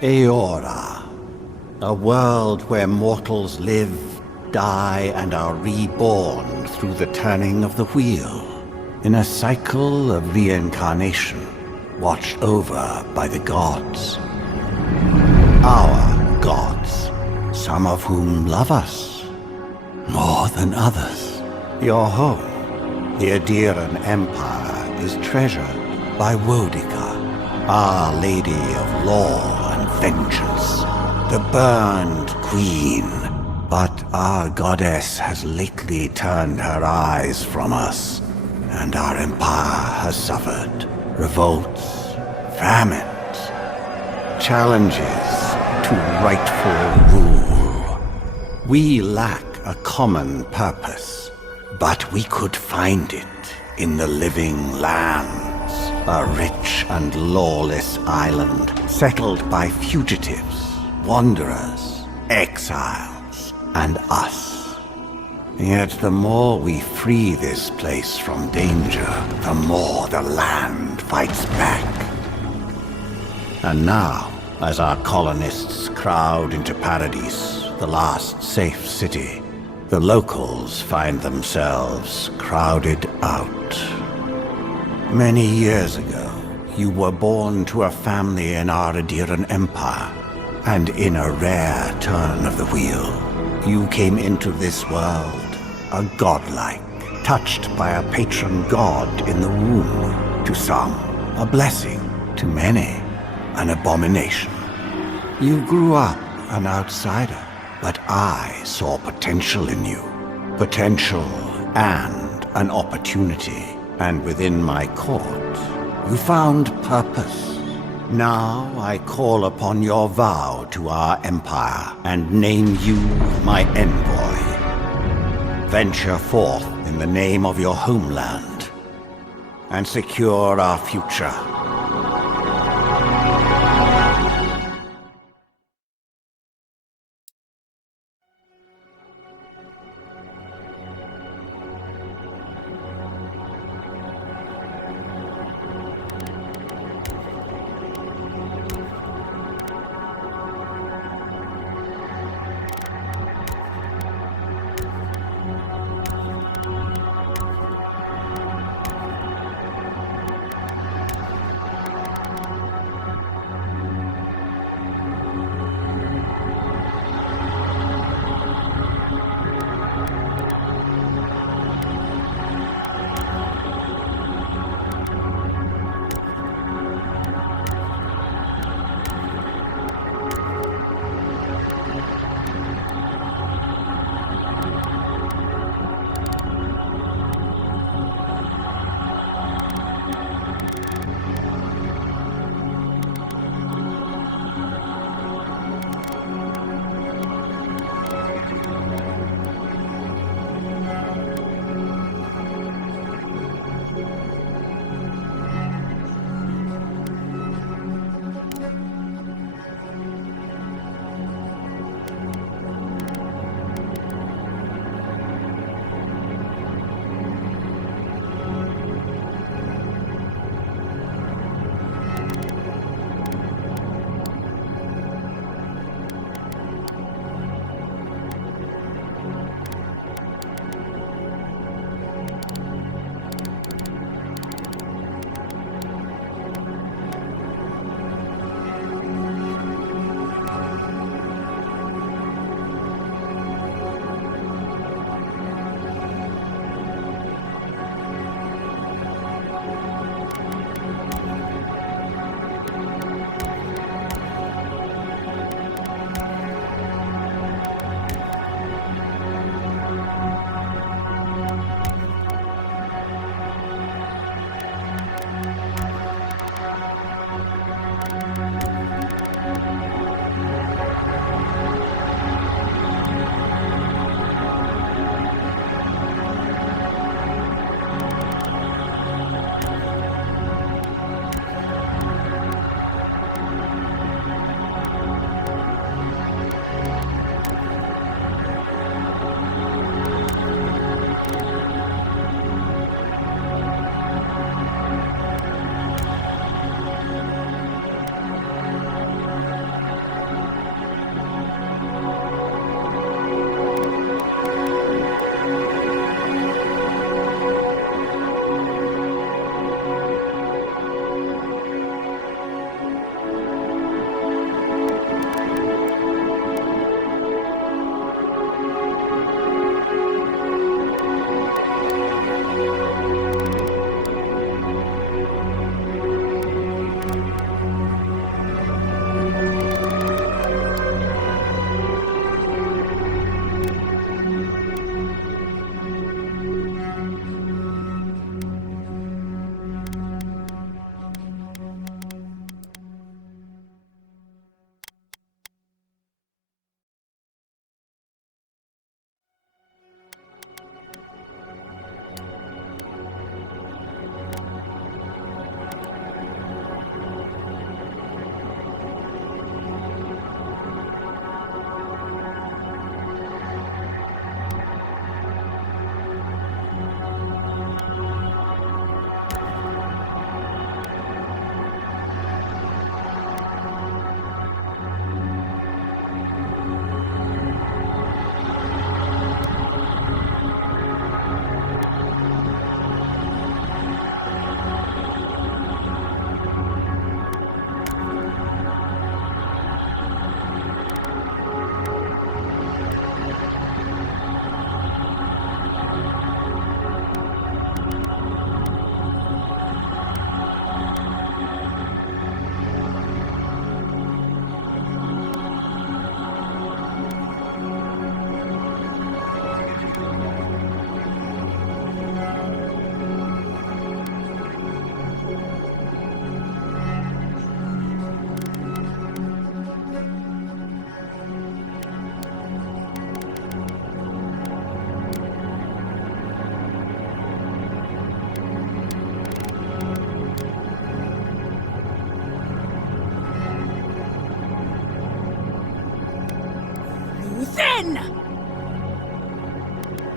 Eora, a world where mortals live, die, and are reborn through the turning of the wheel, in a cycle of reincarnation, watched over by the gods. Our gods, some of whom love us more than others. Your home, the Aedyrran Empire, is treasured by Wodica, Our Lady of Law and Vengeance, the Burned Queen. But our goddess has lately turned her eyes from us, and our empire has suffered revolts, famines, challenges to rightful rule. We lack a common purpose, but we could find it in the living lands, a rich and lawless island settled by fugitives, wanderers, exiles, and us. Yet the more we free this place from danger, the more the land fights back. And now, as our colonists crowd into Paradise, the last safe city, the locals find themselves crowded out. Many years ago, you were born to a family in our Aedyrran Empire, and in a rare turn of the wheel, you came into this world, a godlike, touched by a patron god in the womb. To some, a blessing; to many, an abomination. You grew up an outsider, but I saw potential in you. Potential and an opportunity. And within my court, you found purpose. Now I call upon your vow to our empire and name you my envoy. Venture forth in the name of your homeland and secure our future.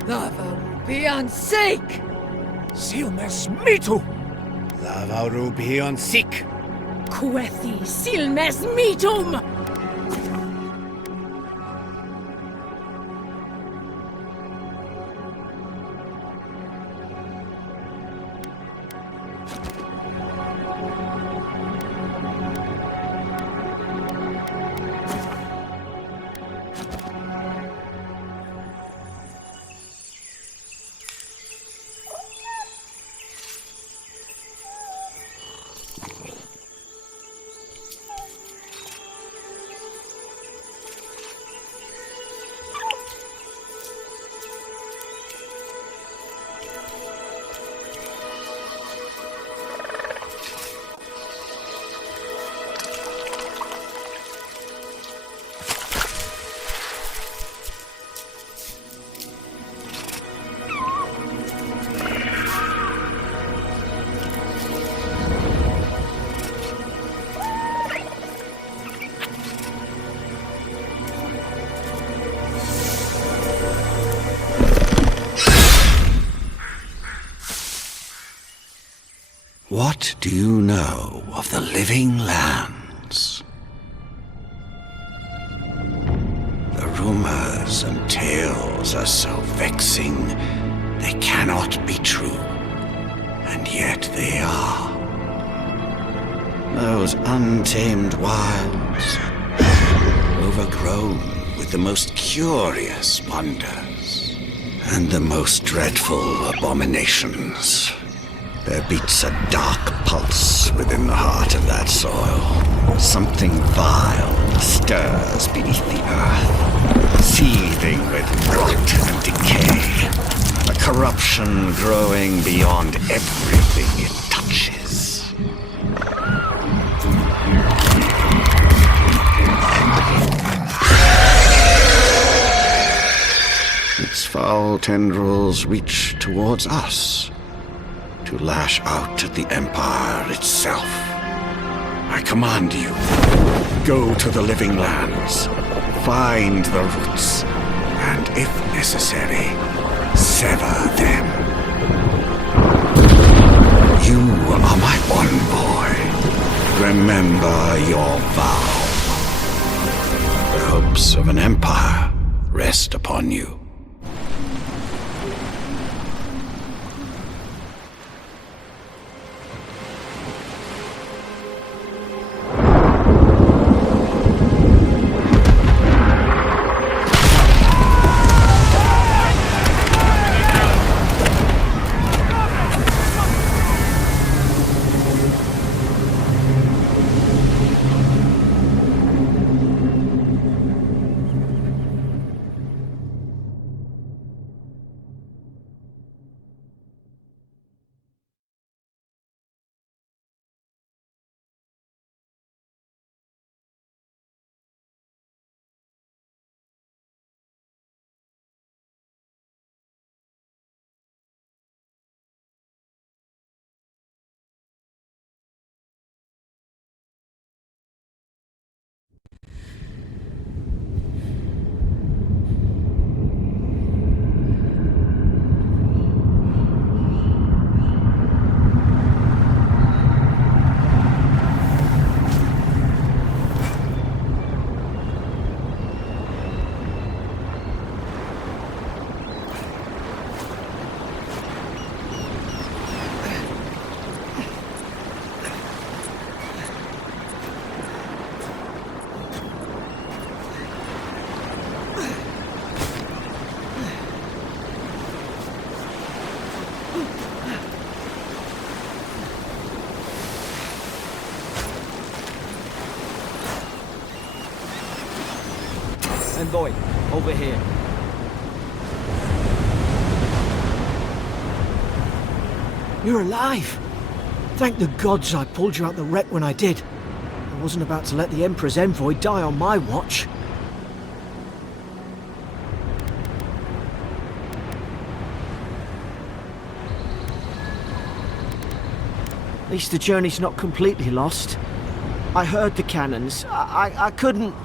Lavarubian sake! Silmes mitu! Lavarubian sik! Quethi silmes mitum! What do you know of the living lands? The rumors and tales are so vexing, they cannot be true, and yet they are. Those untamed wilds, overgrown with the most curious wonders and the most dreadful abominations. There beats a dark pulse within the heart of that soil. Something vile stirs beneath the earth, seething with rot and decay. A corruption growing beyond everything it touches. Its foul tendrils reach towards us, to lash out at the Empire itself. I command you, go to the living lands, find the roots, and if necessary, sever them. You are my envoy. Remember your vow. The hopes of an empire rest upon you. Envoy, over here. You're alive! Thank the gods I pulled you out the wreck when I did. I wasn't about to let the Emperor's envoy die on my watch. At least the journey's not completely lost. I heard the cannons. I couldn't...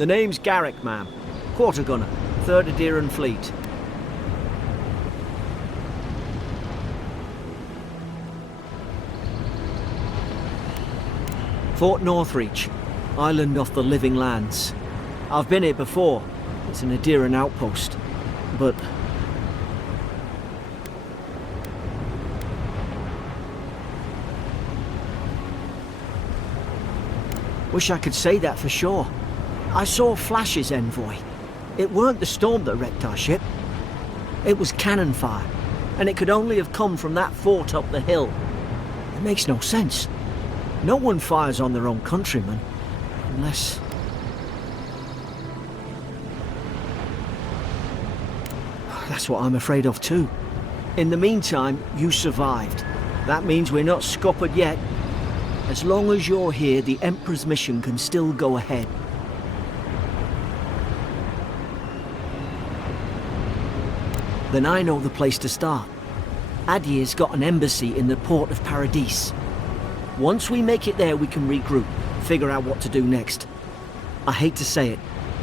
The name's Garrick, ma'am. Quarter gunner, 3rd Aedyrran Fleet. Fort Northreach, island off the Living Lands. I've been here before. It's an Aedyrran outpost. But... wish I could say that for sure. I saw flashes, Envoy. It weren't the storm that wrecked our ship. It was cannon fire, and it could only have come from that fort up the hill. It makes no sense. No one fires on their own countrymen, unless... That's what I'm afraid of too. In the meantime, you survived. That means we're not scuppered yet. As long as you're here, the Emperor's mission can still go ahead. Then I know the place to start. Adyr's got an embassy in the port of Paradis. Once we make it there, we can regroup, figure out what to do next. I hate to say it,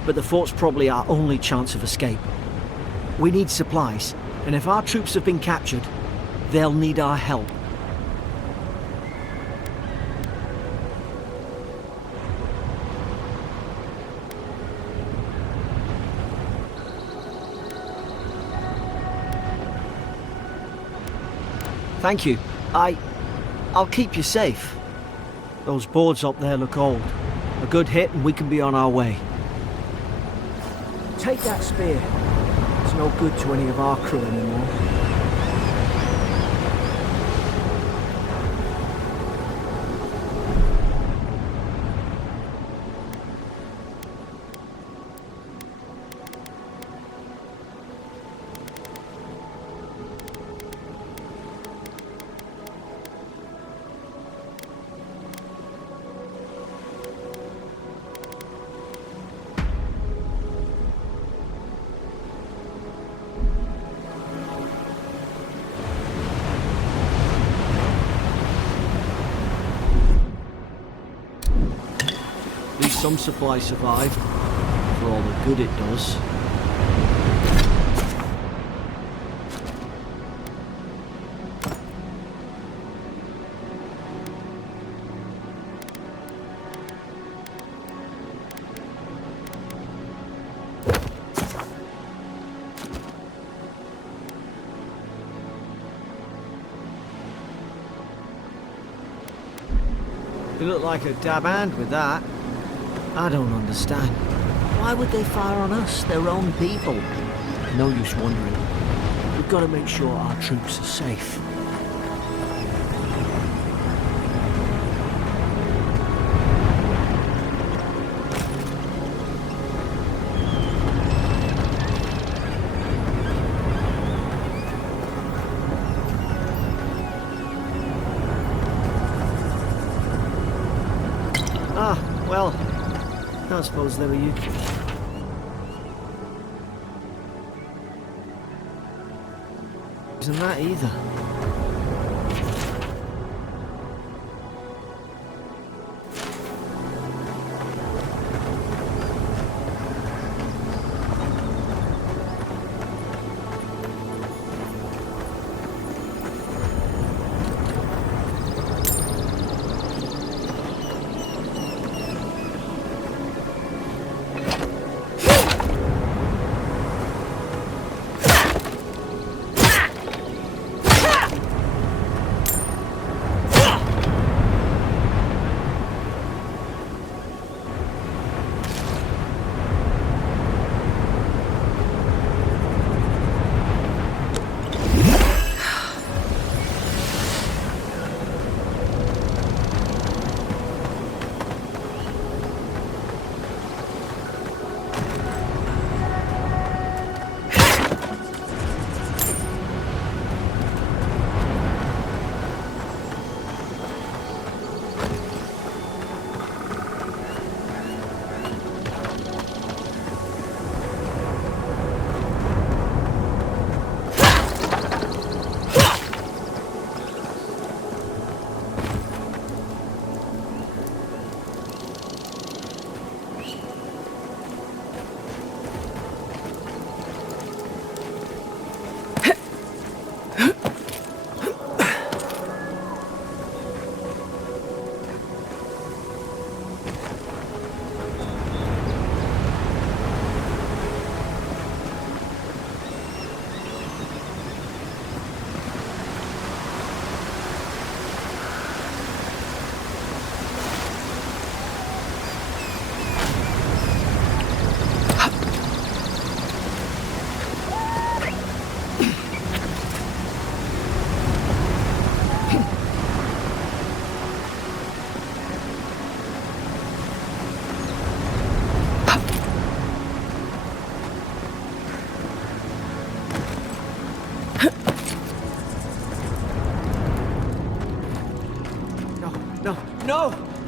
but the fort's probably our only chance of escape. We need supplies, and if our troops have been captured, they'll need our help. Thank you. I'll keep you safe. Those boards up there look old. A good hit and we can be on our way. Take that spear. It's no good to any of our crew anymore. Some supply survived, for all the good it does. You look like a dab hand with that. I don't understand. Why would they fire on us, their own people? No use wondering. We've got to make sure our troops are safe. Ah, well... I suppose they were you. Isn't that either?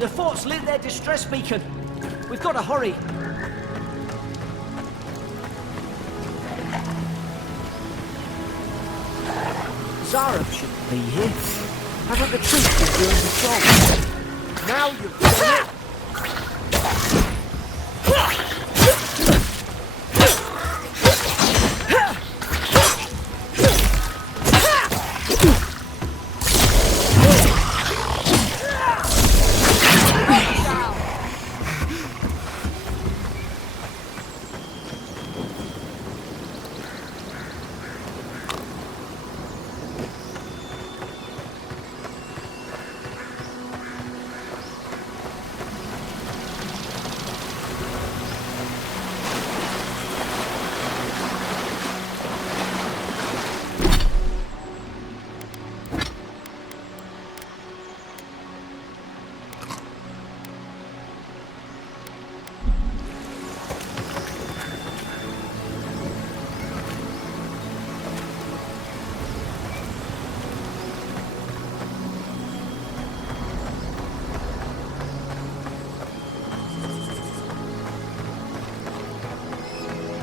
The fort's lit their distress beacon. We've got to hurry. Zara shouldn't be here. Haven't the troops been doing patrol? Now you've done it!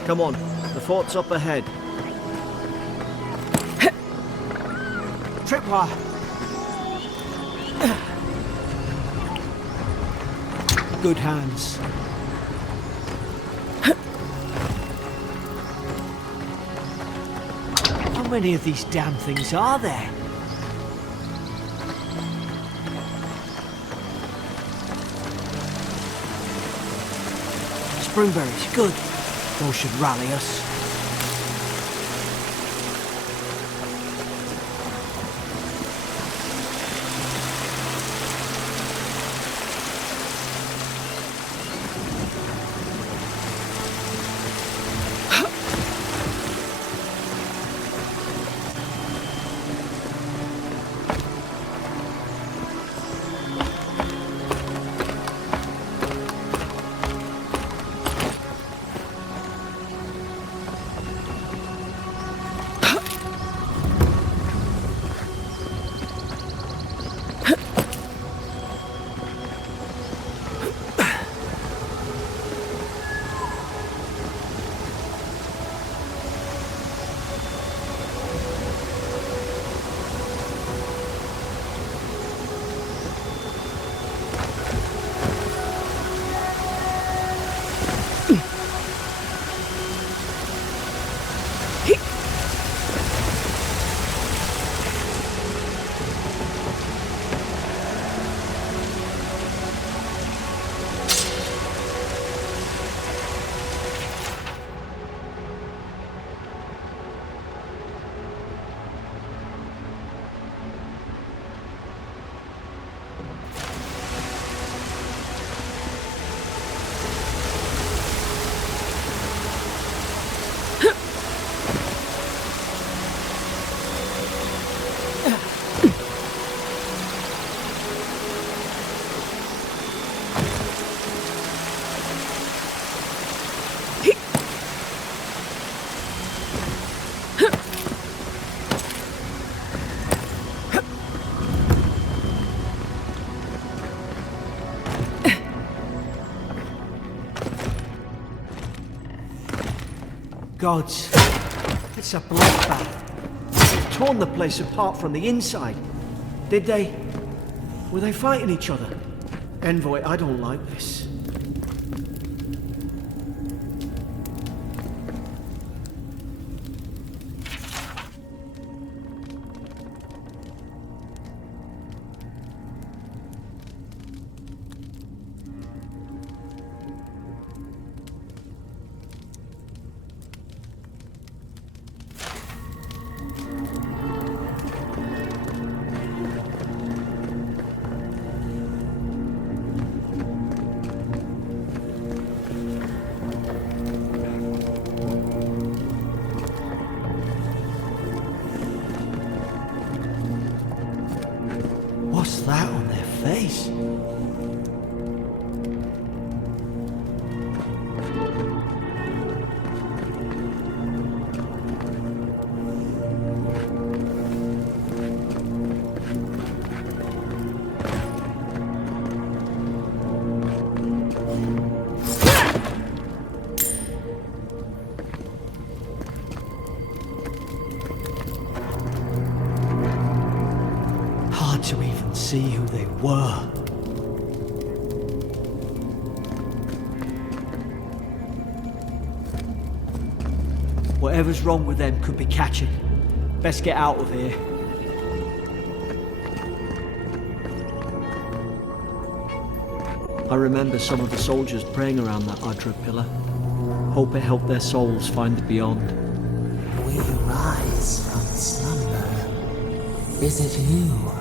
Come on, the fort's up ahead. Tripwire! Good hands. How many of these damn things are there? Springberries, good. Those should rally us. Gods, it's a bloodbath. They've torn the place apart from the inside. Did they? Were they fighting each other? Envoy, I don't like this. see who they were. Whatever's wrong with them could be catching. Best get out of here. I remember some of the soldiers praying around that Adra pillar. Hope it helped their souls find the beyond. We rise from slumber. Is it you?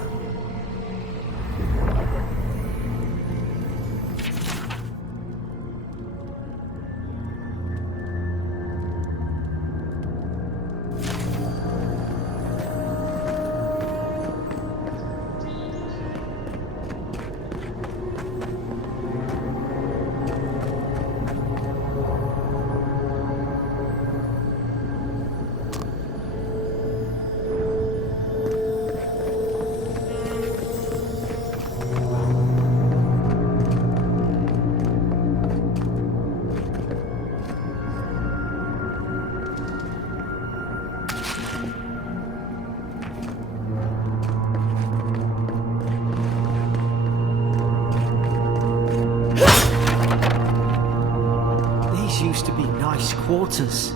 Used to be nice quarters.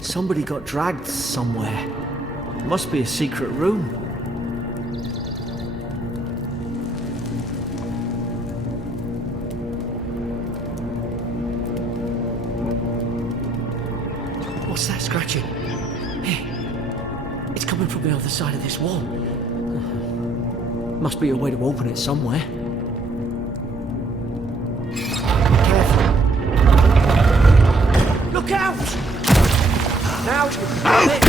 Somebody got dragged somewhere. Must be a secret room. What's that scratching? Hey, it's coming from the other side of this wall. Must be a way to open it somewhere. Careful. Look out! Now you have it!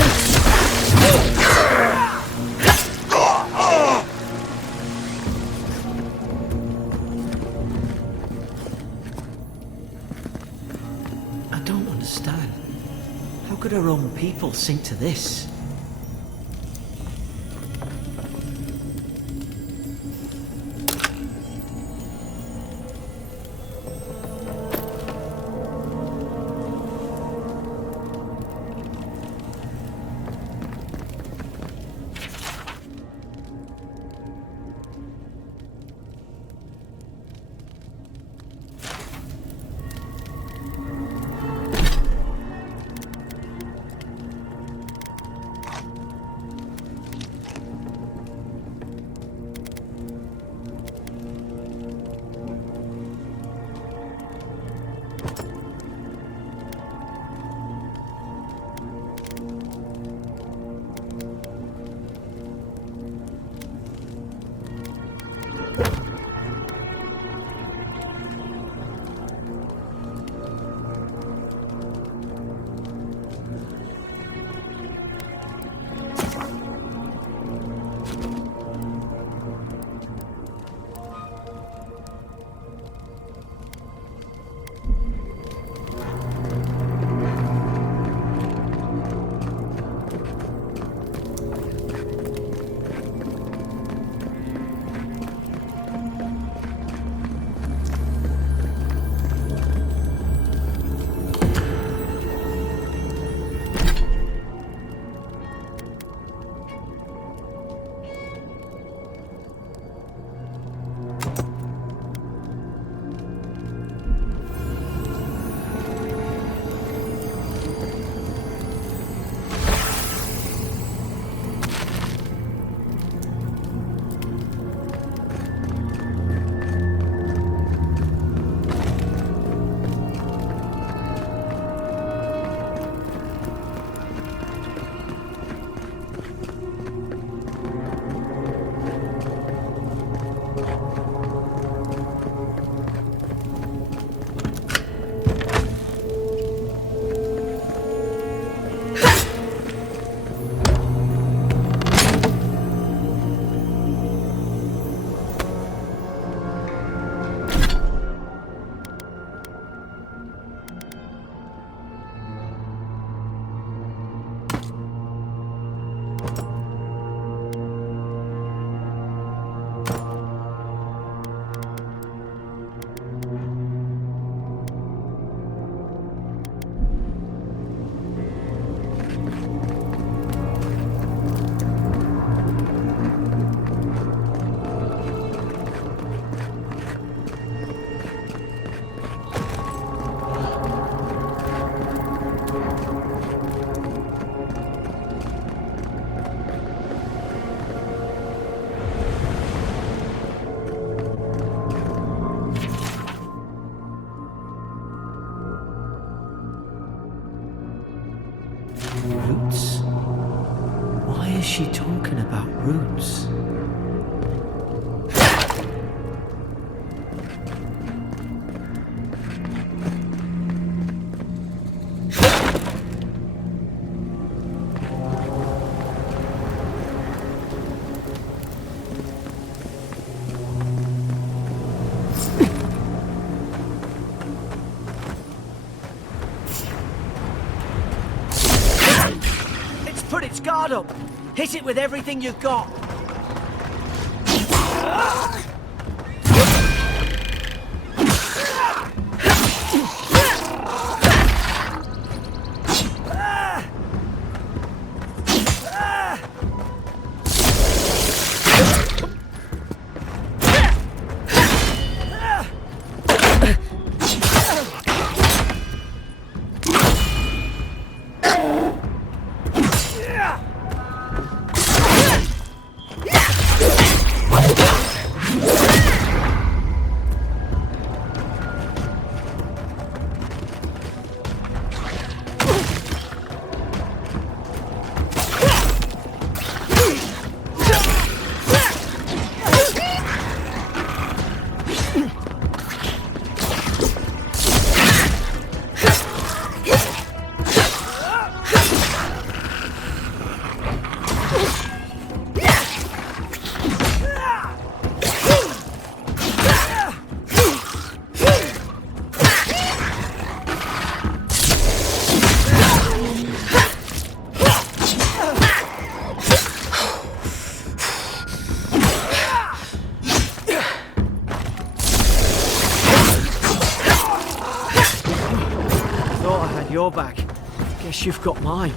I don't understand. How could our own people sink to this? she talking about roots? Put its guard up! Hit it with everything you've got! Your back. Guess you've got mine.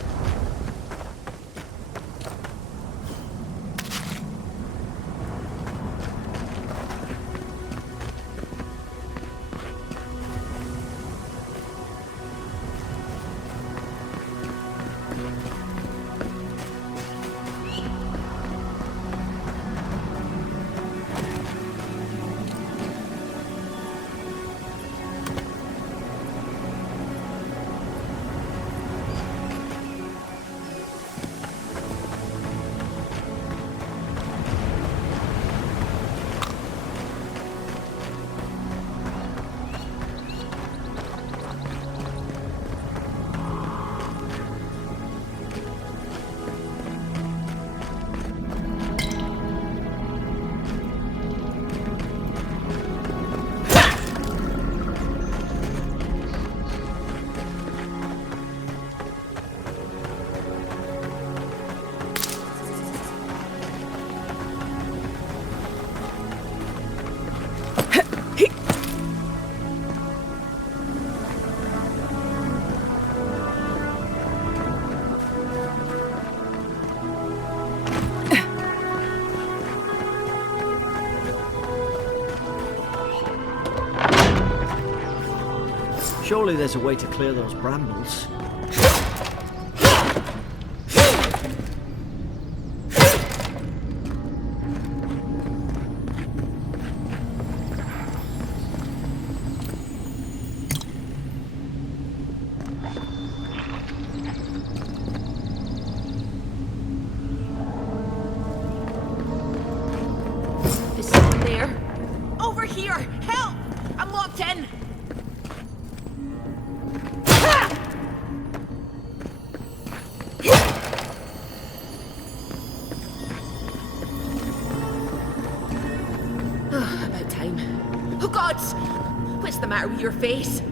Surely there's a way to clear those brambles. Is someone there? Over here! Help! I'm locked in! About time. Oh gods! What's the matter with your face?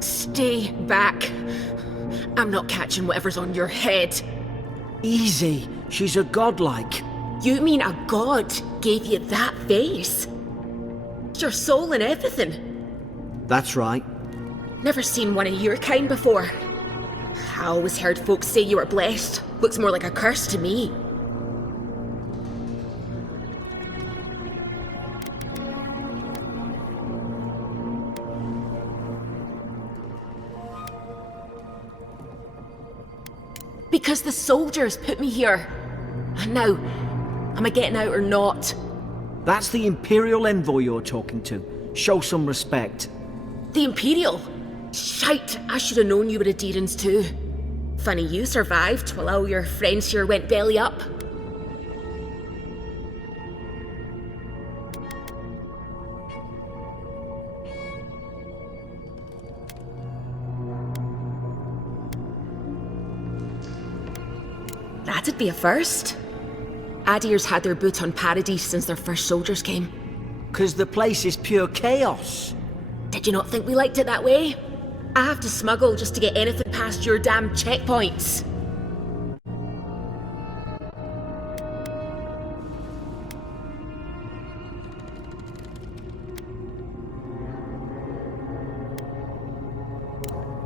Stay back. I'm not catching whatever's on your head. Easy. She's a godlike. You mean a god gave you that face? It's your soul and everything. That's right. Never seen one of your kind before. I always heard folks say you were blessed. Looks more like a curse to me. Because the soldiers put me here. And now, am I getting out or not? That's the Imperial envoy you're talking to. Show some respect. The Imperial? Shite, I should have known you were Aedirans too. Funny you survived while all your friends here went belly up. That'd be a first. Aedyr's had their boot on Paradise since their first soldiers came. 'Cause the place is pure chaos. Did you not think we liked it that way? I have to smuggle just to get anything past your damn checkpoints.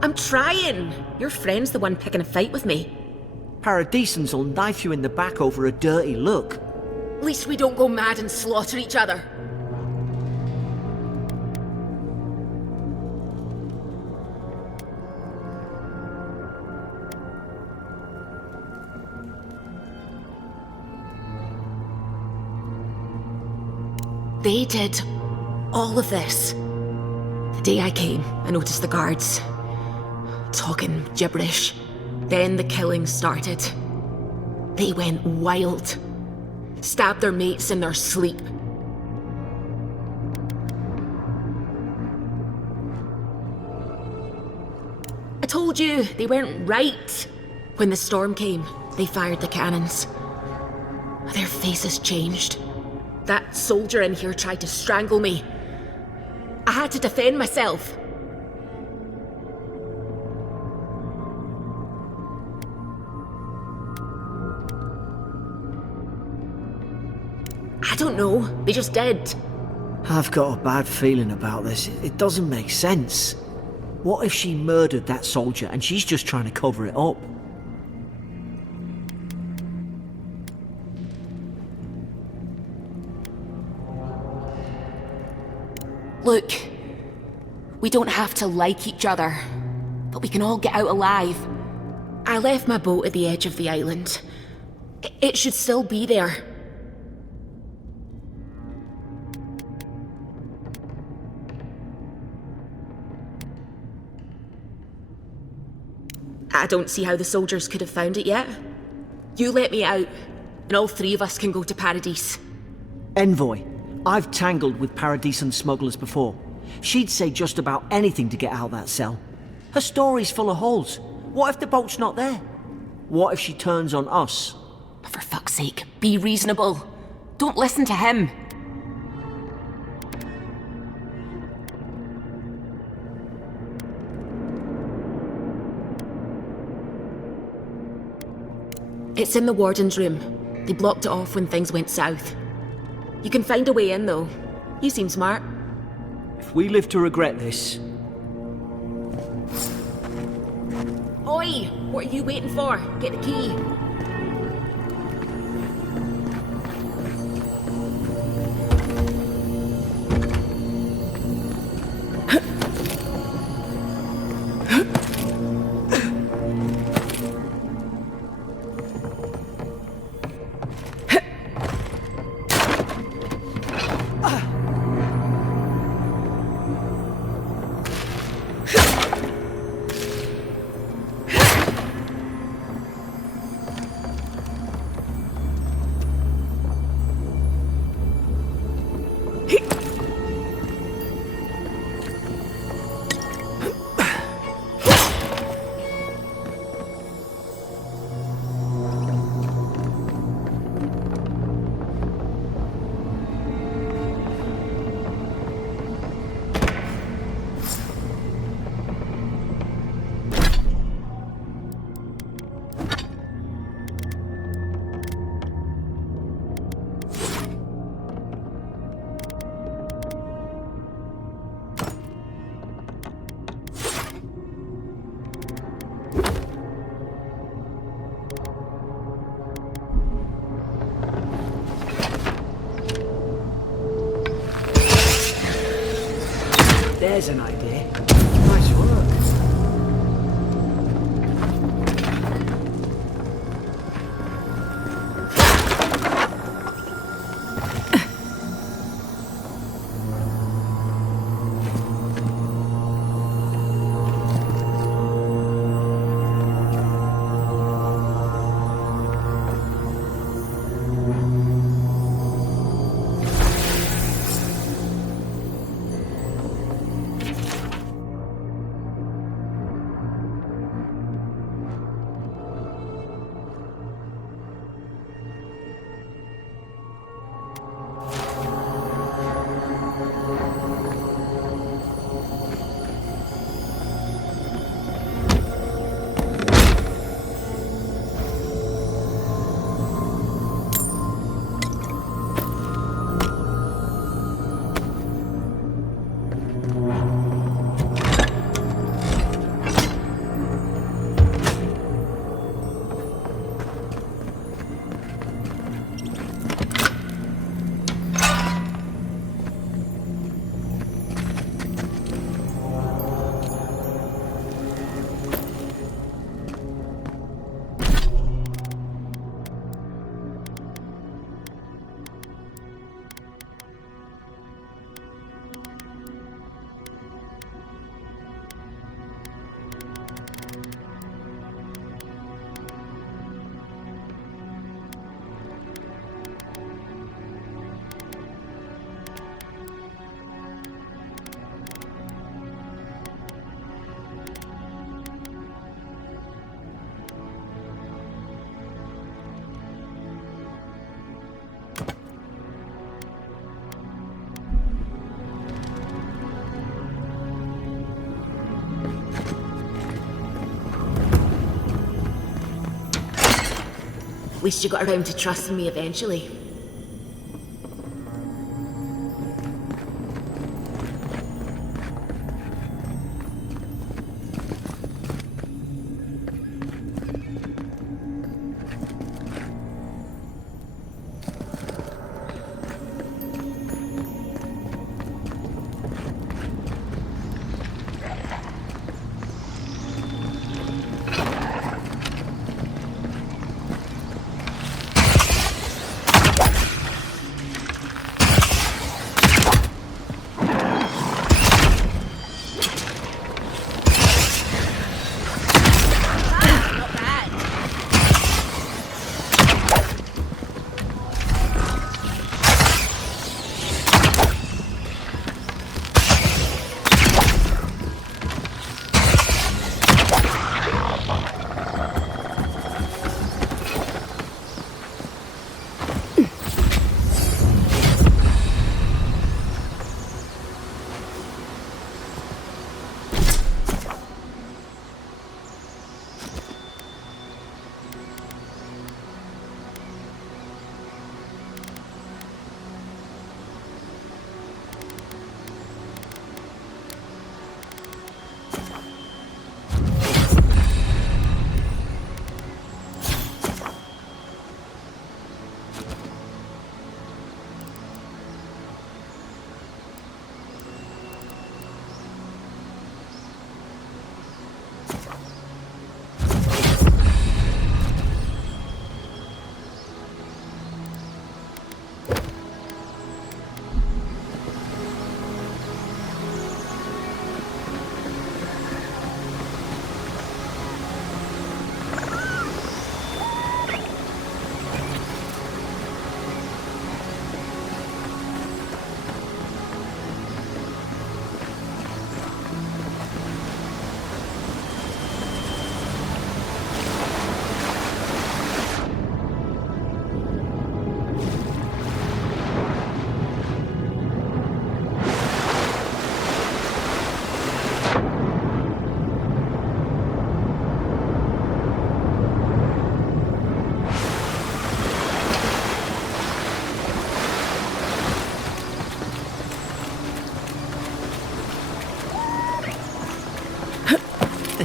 I'm trying. Your friend's the one picking a fight with me. Paradisans will knife you in the back over a dirty look. At least we don't go mad and slaughter each other. They did all of this. The day I came, I noticed the guards talking gibberish. Then the killing started. They went wild. Stabbed their mates in their sleep. I told you, they weren't right. When the storm came, they fired the cannons. Their faces changed. That soldier in here tried to strangle me. I had to defend myself. I don't know. They just did. I've got a bad feeling about this. It doesn't make sense. What if she murdered that soldier and she's just trying to cover it up? Look, we don't have to like each other, but we can all get out alive. I left my boat at the edge of the island. It should still be there. I don't see how the soldiers could have found it yet. You let me out, and all three of us can go to Paradise. Envoy, I've tangled with Paradisan smugglers before. She'd say just about anything to get out of that cell. Her story's full of holes. What if the boat's not there? What if she turns on us? For fuck's sake, be reasonable. Don't listen to him. It's in the warden's room. They blocked it off when things went south. You can find a way in, though. You seem smart. If we live to regret this... Oi! What are you waiting for? Get the key. There's an idea. Nice work. At least you got around to trusting me eventually.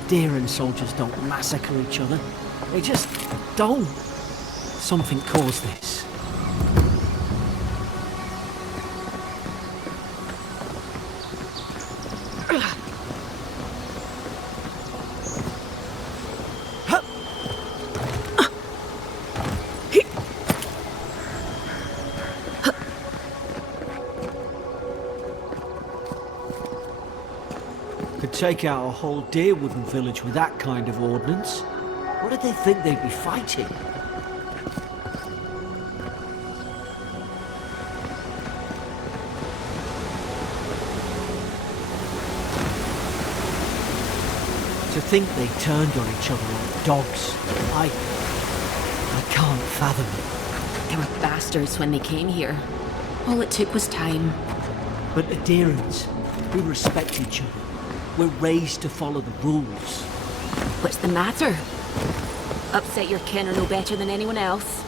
Aedyrn soldiers don't massacre each other. They just don't. Something caused this. Could take out a whole deer-wooden village with that kind of ordnance. What did they think they'd be fighting? To think they turned on each other like dogs. I can't fathom it. They were bastards when they came here. All it took was time. But Aedyrns, we respect each other. We're raised to follow the rules. What's the matter? Upset your kin are no better than anyone else?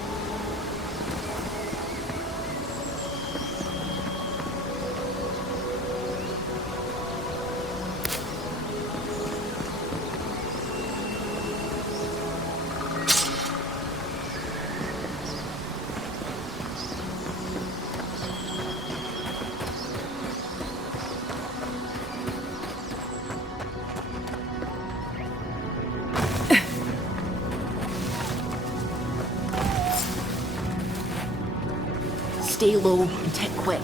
Stay low and tick quick.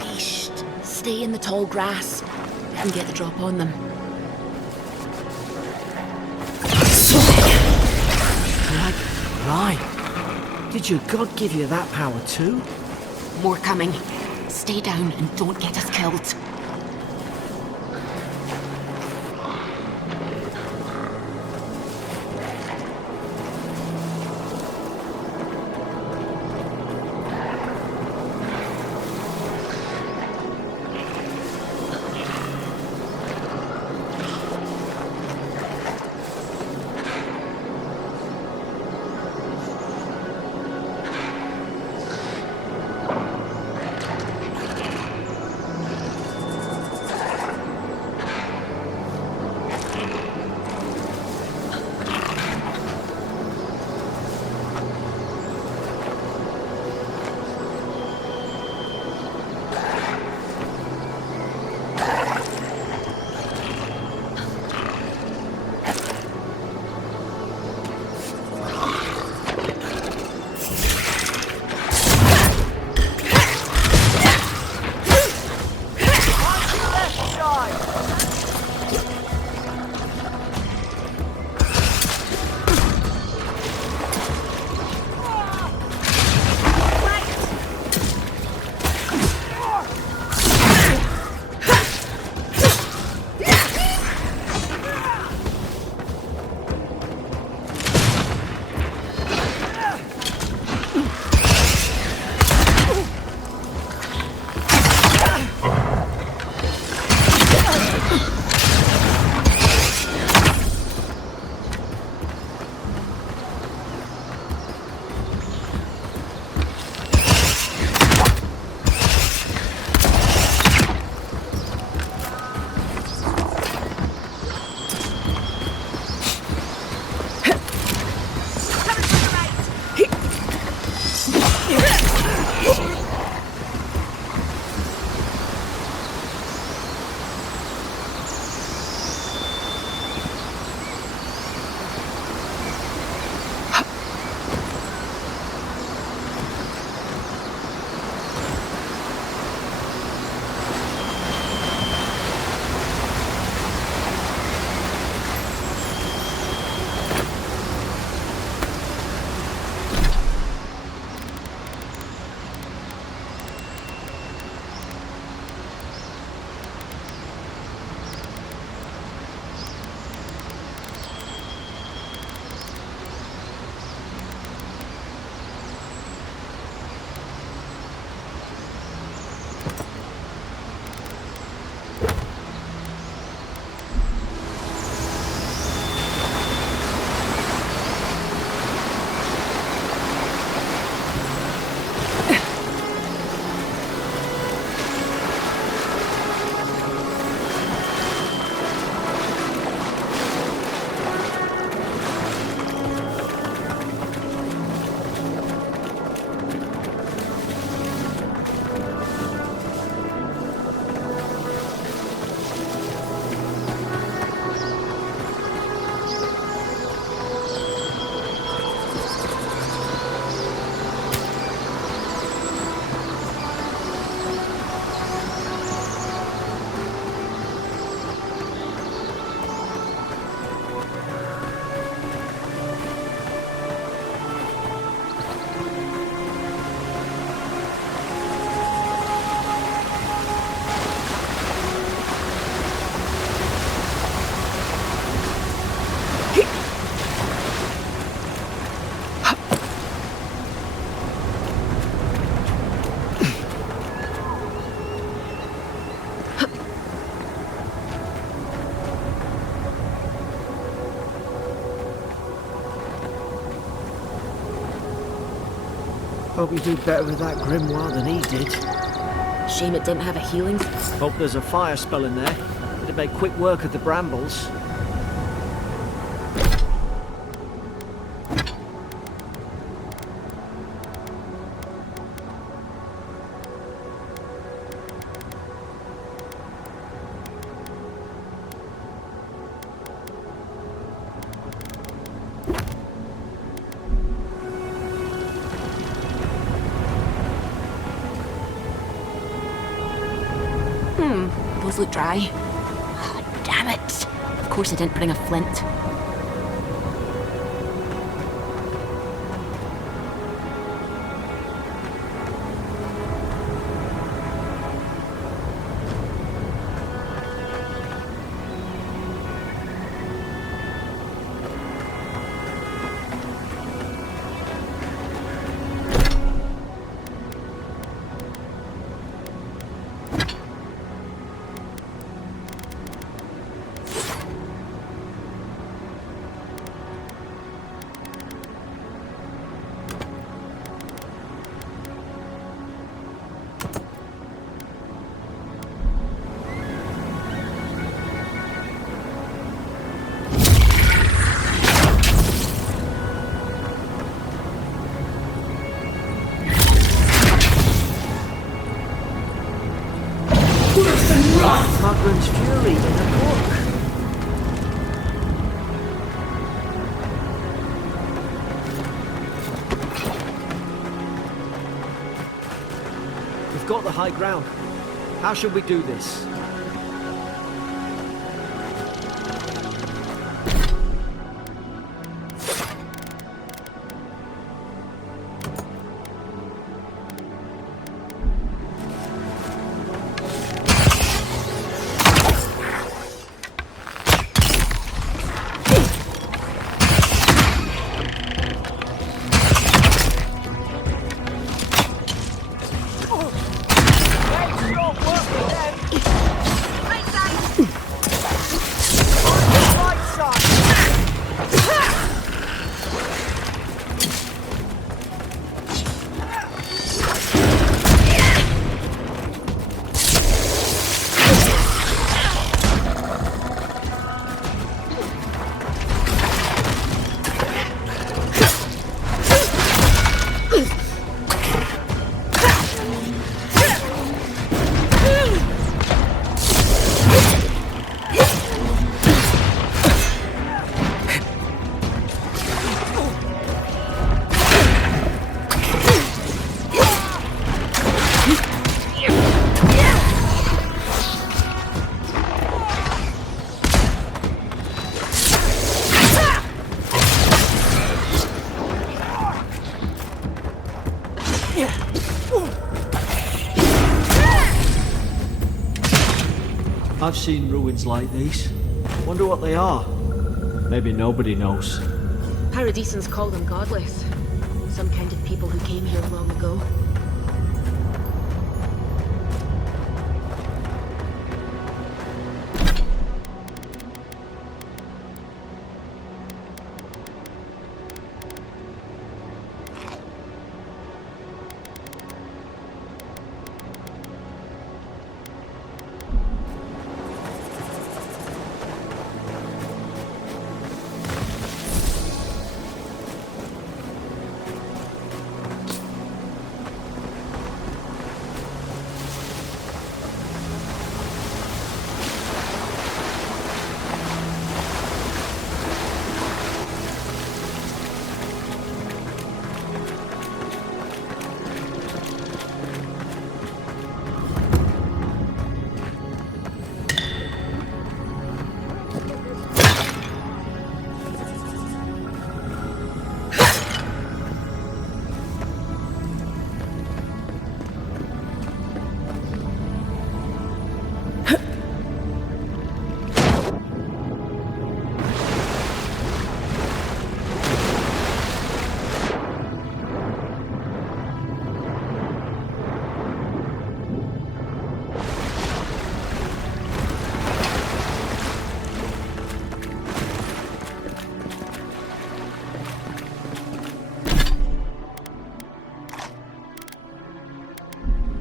Whoosh. Stay in the tall grass and get the drop on them. Right. Did your god give you that power too? More coming. Stay down and don't get us killed. hope you do better with that grimoire than he did. Shame it didn't have a healing. Hope there's a fire spell in there. It'd make quick work of the brambles. Those look dry. Oh, damn it. Of course I didn't bring a flint. Mugman's Fury in a book. We've got the high ground. How should we do this? I've seen ruins like these. Wonder what they are. Maybe nobody knows. Paradisans call them godless. Some kind of people who came here long ago.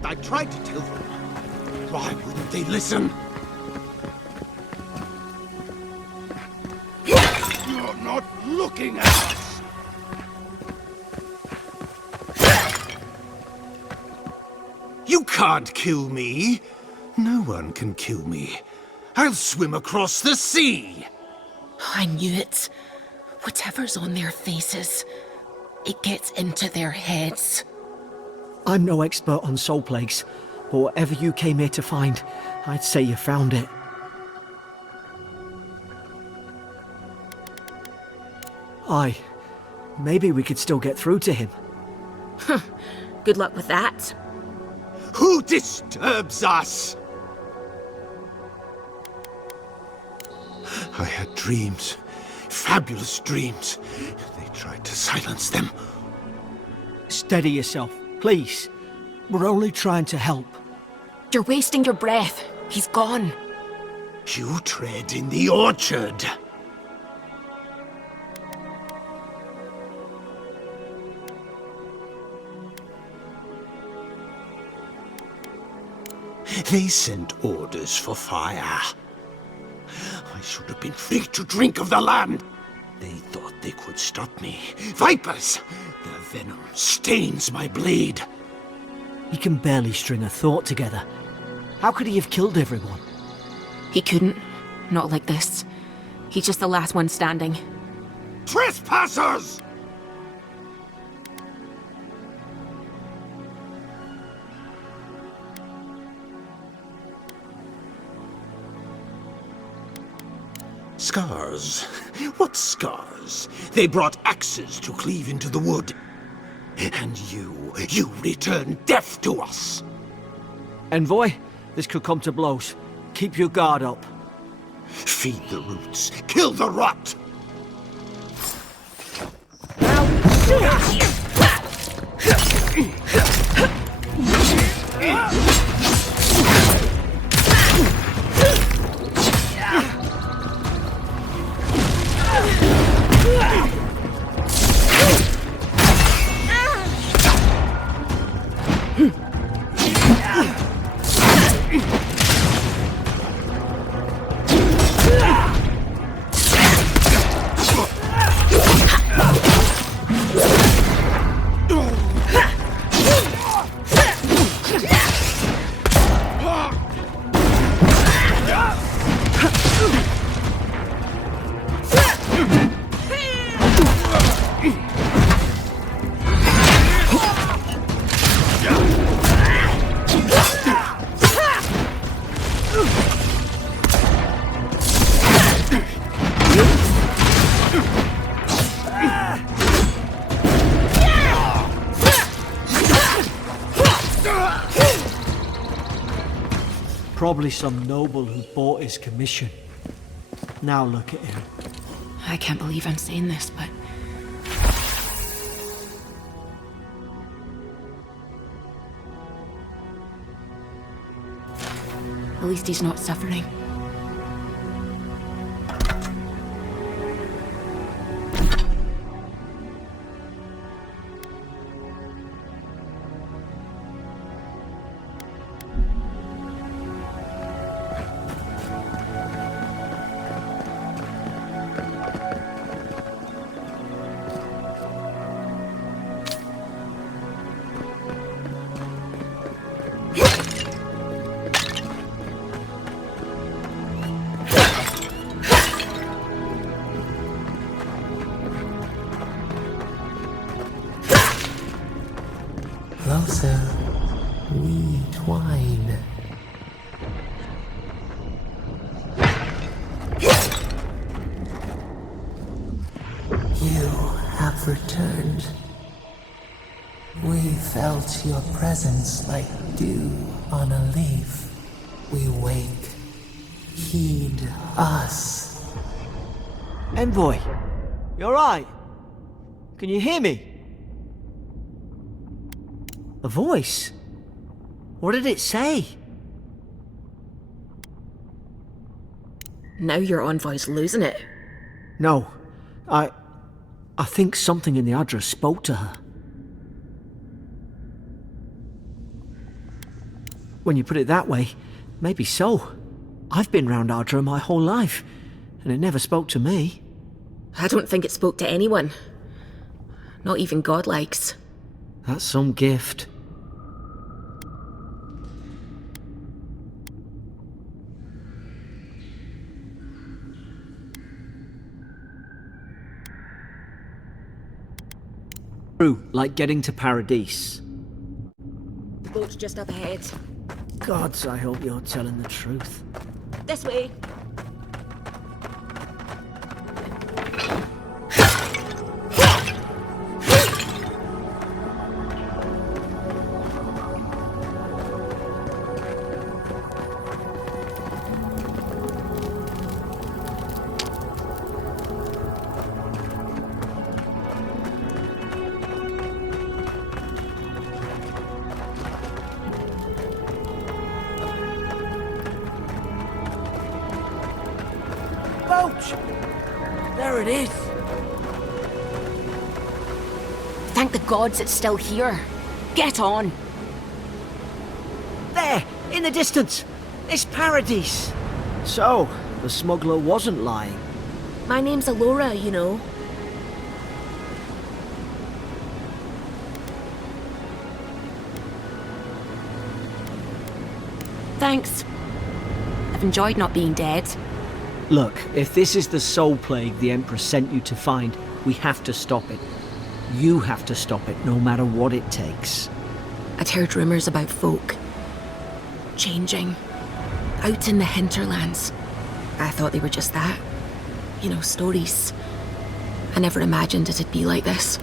I tried to tell them. Why wouldn't they listen? You're not looking at us! You can't kill me. No one can kill me. I'll swim across the sea. I knew it. Whatever's on their faces, it gets into their heads. I'm no expert on soul plagues, but whatever you came here to find, I'd say you found it. Aye, maybe we could still get through to him. Good luck with that. Who disturbs us? I had dreams. Fabulous dreams. They tried to silence them. Steady yourself, please. We're only trying to help. You're wasting your breath. He's gone. You tread in the orchard. They sent orders for fire. I should have been free to drink of the land. They thought they could stop me. Vipers! Their venom stains my blade. He can barely string a thought together. How could he have killed everyone? He couldn't. Not like this. He's just the last one standing. Trespassers! Scars? What scars? They brought axes to cleave into the wood. And you returned death to us. Envoy, this could come to blows. Keep your guard up. Feed the roots. Kill the rot! Probably some noble who bought his commission. Now look at him. I can't believe I'm saying this, but... at least he's not suffering. Closer, we twine. You have returned. We felt your presence like dew on a leaf. We wake. Heed us. Envoy, you alright? Can you hear me? A voice? What did it say? Now your envoy's losing it. No, I think something in the address spoke to her. When you put it that way, maybe so. I've been round Ardra my whole life, and it never spoke to me. I don't think it spoke to anyone. Not even godlikes. That's some gift. True, like getting to Paradise. The boat's just up ahead. Gods, I hope you're telling the truth. This way. There it is. Thank the gods it's still here. Get on. There, in the distance. It's Paradise. So, the smuggler wasn't lying. My name's Alora, you know. Thanks. I've enjoyed not being dead. Look, if this is the soul plague the Emperor sent you to find, we have to stop it. You have to stop it, no matter what it takes. I'd heard rumours about folk changing out in the hinterlands. I thought they were just that. You know, stories. I never imagined it'd be like this.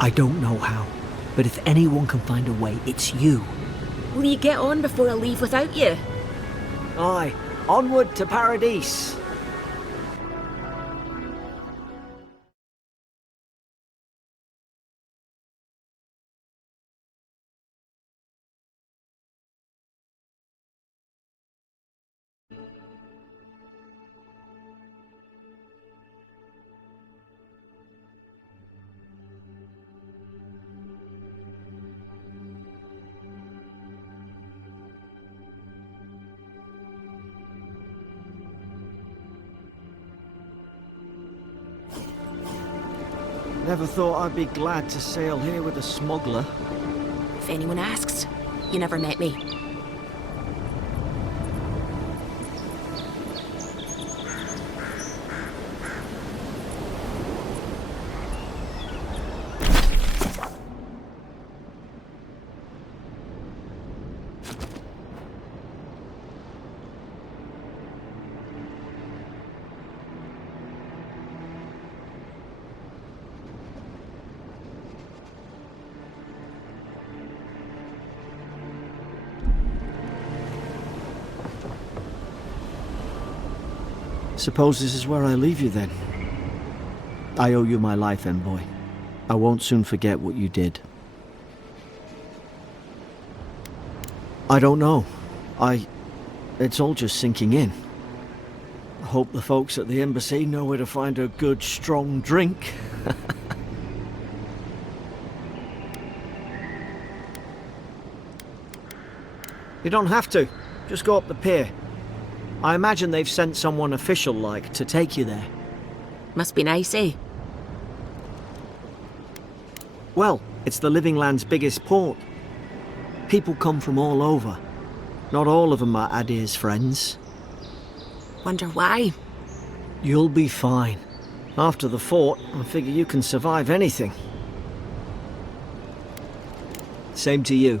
I don't know how, but if anyone can find a way, it's you. Will you get on before I leave without you? Aye, onward to Paradise. Never thought I'd be glad to sail here with a smuggler. If anyone asks, you never met me. Suppose this is where I leave you then. I owe you my life, envoy. I won't soon forget what you did. I don't know. It's all just sinking in. I hope the folks at the embassy know where to find a good, strong drink. You don't have to. Just go up the pier. I imagine they've sent someone official-like to take you there. Must be nice, eh? Well, it's the Living Land's biggest port. People come from all over. Not all of them are Adir's friends. Wonder why? You'll be fine. After the fort, I figure you can survive anything. Same to you.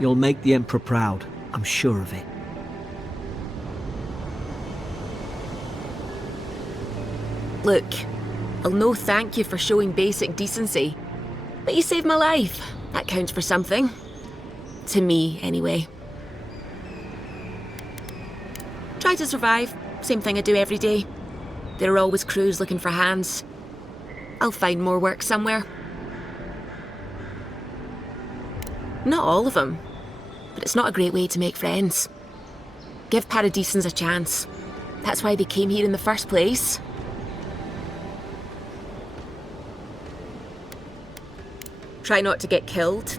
You'll make the Emperor proud, I'm sure of it. Look, I'll no thank you for showing basic decency. But you saved my life. That counts for something. To me, anyway. Try to survive. Same thing I do every day. There are always crews looking for hands. I'll find more work somewhere. Not all of them. But it's not a great way to make friends. Give Paradisans a chance. That's why they came here in the first place. Try not to get killed.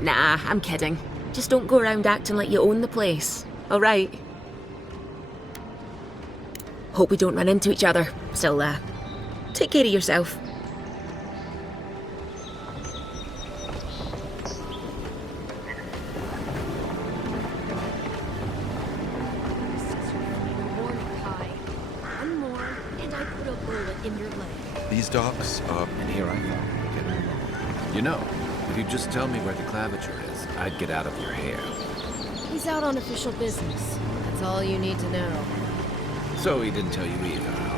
Nah, I'm kidding. Just don't go around acting like you own the place, alright? Hope we don't run into each other. Still, take care of yourself. One more, and I put a bullet in your leg. These docks, And here I thought we'd get along. You know, if you'd just tell me where the claviture is, I'd get out of your hair. He's out on official business. That's all you need to know. So he didn't tell you either, huh?